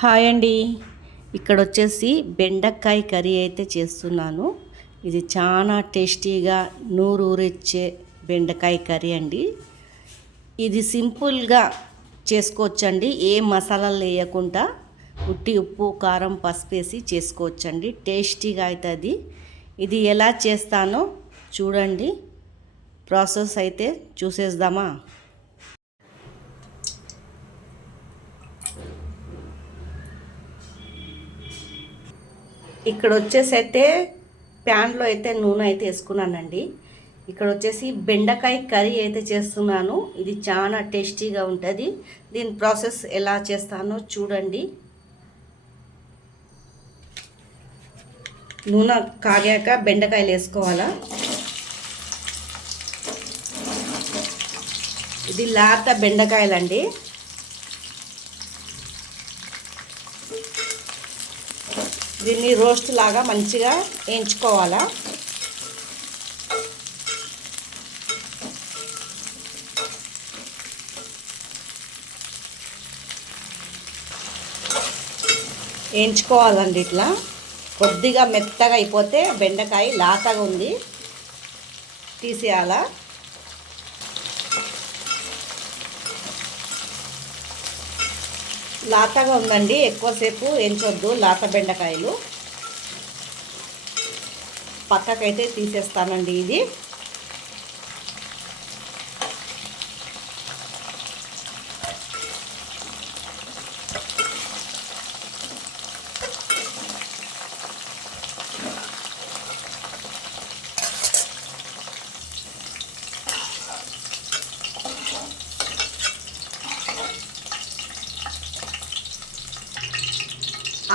Hi అండి. ఇక్కడ వచ్చేసి బెండకాయ కర్రీ అయితే చేస్తున్నాను. ఇది చాలా టేస్టీగా నూరూరిచ్చే బెండకాయ కర్రీ అండి. ఇది సింపుల్గా చేసుకోవచ్చండి. ఏ మసాలాలు వేయకుండా ఉట్టి ఉప్పు కారం పసుపు వేసి చేసుకోవచ్చండి. టేస్టీగా అవుతుంది. ఇది ఎలా చేస్తానో చూడండి. ప్రాసెస్ అయితే చూసేద్దామా. ఇక్కడ వచ్చేసి అయితే ప్యాన్లో అయితే నూనె అయితే వేసుకున్నానండి. ఇక్కడ వచ్చేసి బెండకాయ కర్రీ అయితే చేస్తున్నాను. ఇది చాలా టేస్టీగా ఉంటుంది. దీని ప్రాసెస్ ఎలా చేస్తానో చూడండి. నూనె కాగాక బెండకాయలు వేసుకోవాలా. ఇది లేత బెండకాయలండి. దీన్ని రోస్ట్ లాగా మంచిగా వేయించుకోవాలా. వేయించుకోవాలండి. ఇట్లా కొద్దిగా మెత్తగా అయిపోతే బెండకాయ లాతగా ఉంది తీసేయాలా. లాతగా ఉందండి, ఎక్కువసేపు వేయించొద్దు. లాత బెండకాయలు పక్కకైతే తీసేస్తానండి. ఇది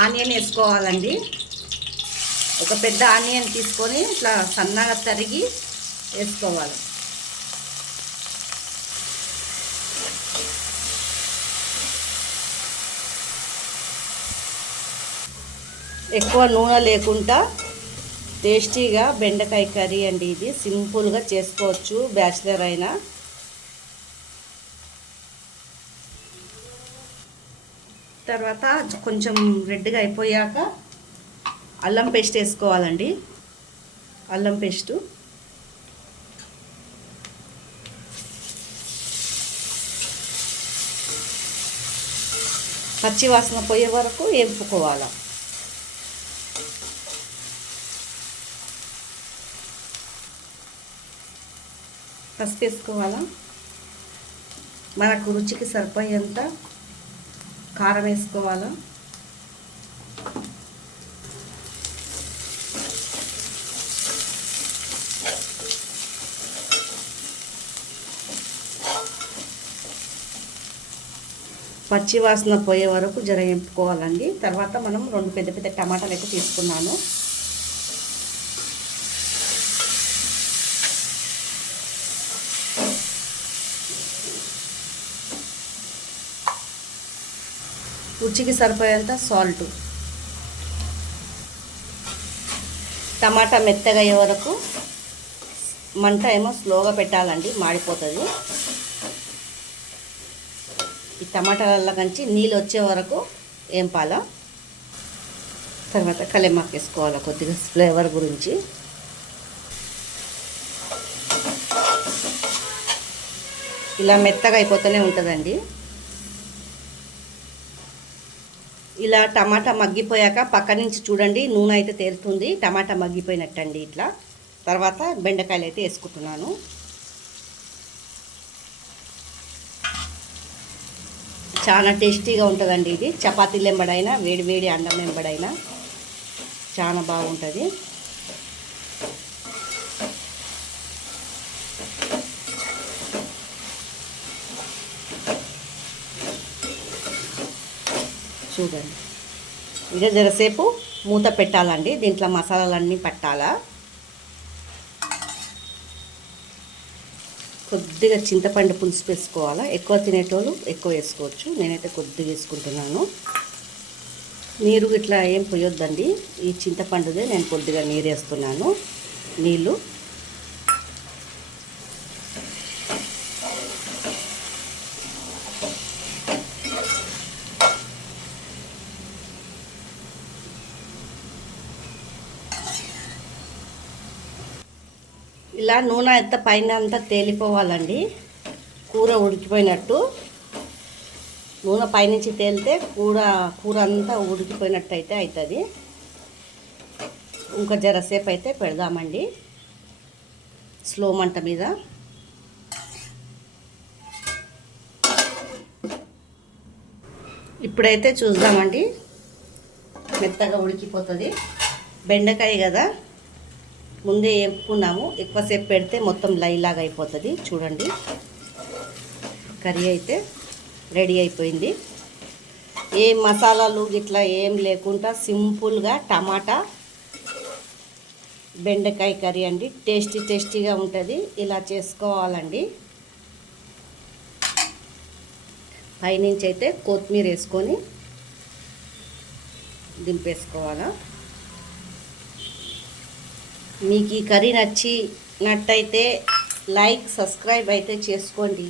ఆనియన్ వేసుకోవాలండి. ఒక పెద్ద ఆనియన్ తీసుకొని ఇట్లా సన్నగా తరిగి వేసుకోవాలి. ఎక్కువ నూనె లేకుండా టేస్టీగా బెండకాయ కర్రీ అండి. ఇది సింపుల్గా చేసుకోవచ్చు, బ్యాచిలర్ అయినా. తర్వాత కొంచెం రెడ్గా అయిపోయాక అల్లం పేస్ట్ వేసుకోవాలండి. అల్లం పేస్టు పచ్చి వాసన పోయే వరకు వేపుకోవాలి. పసుపు వేసుకోవాలా. మనకు రుచికి సరిపోయేంత కారం వేసుకోవాలా. పచ్చి వాసన పోయే వరకు జర వేపుకోవాలండి. తర్వాత మనం 2 పెద్ద పెద్ద టమాటాలు అయితే తీసుకున్నాను. రుచికి సరిపోయేంత సాల్ట్. టమాటా మెత్తగా అయ్యే వరకు మంట ఏమో స్లోగా పెట్టాలండి, మాడిపోతుంది. ఈ టమాటాల కంచి నీళ్ళు వచ్చే వరకు ఏంపాల. తర్వాత కలెమాకు వేసుకోవాలి కొద్దిగా ఫ్లేవర్ గురించి. ఇలా మెత్తగా అయిపోతూనే ఉంటుందండి. ఇలా టమాటా మగ్గిపోయాక పక్క నుంచి చూడండి, నూనె అయితే తేలుతుంది. టమాటా మగ్గిపోయినట్టండి ఇట్లా. తర్వాత బెండకాయలు అయితే వేసుకుంటున్నాను. చాలా టేస్టీగా ఉంటుందండి ఇది. చపాతీలు ఎంబడైనా వేడి వేడి అన్నం ఎంబడైనా చాలా బాగుంటుంది. చూడండి, ఇదే జరసేపు మూత పెట్టాలండి. దీంట్లో మసాలాలన్నీ పట్టాలా. కొద్దిగా చింతపండు పులుసు వేసుకోవాలా. ఎక్కువ తినేటోళ్ళు ఎక్కువ వేసుకోవచ్చు, నేనైతే కొద్దిగా వేసుకుంటున్నాను. నీరు ఇట్లా ఏం పోయొద్దండి. ఈ చింతపండుదే నేను కొద్దిగా నీరు వేస్తున్నాను. నీళ్ళు ఇలా నూనె ఎంత పైన అంతా తేలిపోవాలండి, కూర ఉడికిపోయినట్టు. నూనె పైనుంచి తేలితే కూర అంతా ఉడికిపోయినట్టు అయితే అవుతుంది. ఇంకా జరసేపు అయితే పెడదామండి స్లో మంట మీద. ఇప్పుడైతే చూద్దామండి, మెత్తగా ఉడికిపోతుంది. బెండకాయ కదా, ముందే వేపుకున్నాము, ఎక్కువసేపు పెడితే మొత్తం లైలాగా అయిపోతుంది. చూడండి, కర్రీ అయితే రెడీ అయిపోయింది. ఏం మసాలాలు ఇట్లా ఏం లేకుండా సింపుల్గా టమాటా బెండకాయ కర్రీ అండి. టేస్టీగా ఉంటుంది. ఇలా చేసుకోవాలండి. పైనుంచి అయితే కొత్తిమీర వేసుకొని దింపేసుకోవాలా. మీకు ఈ కర్రీ నచ్చినట్టయితే లైక్, సబ్స్క్రైబ్ అయితే చేసుకోండి.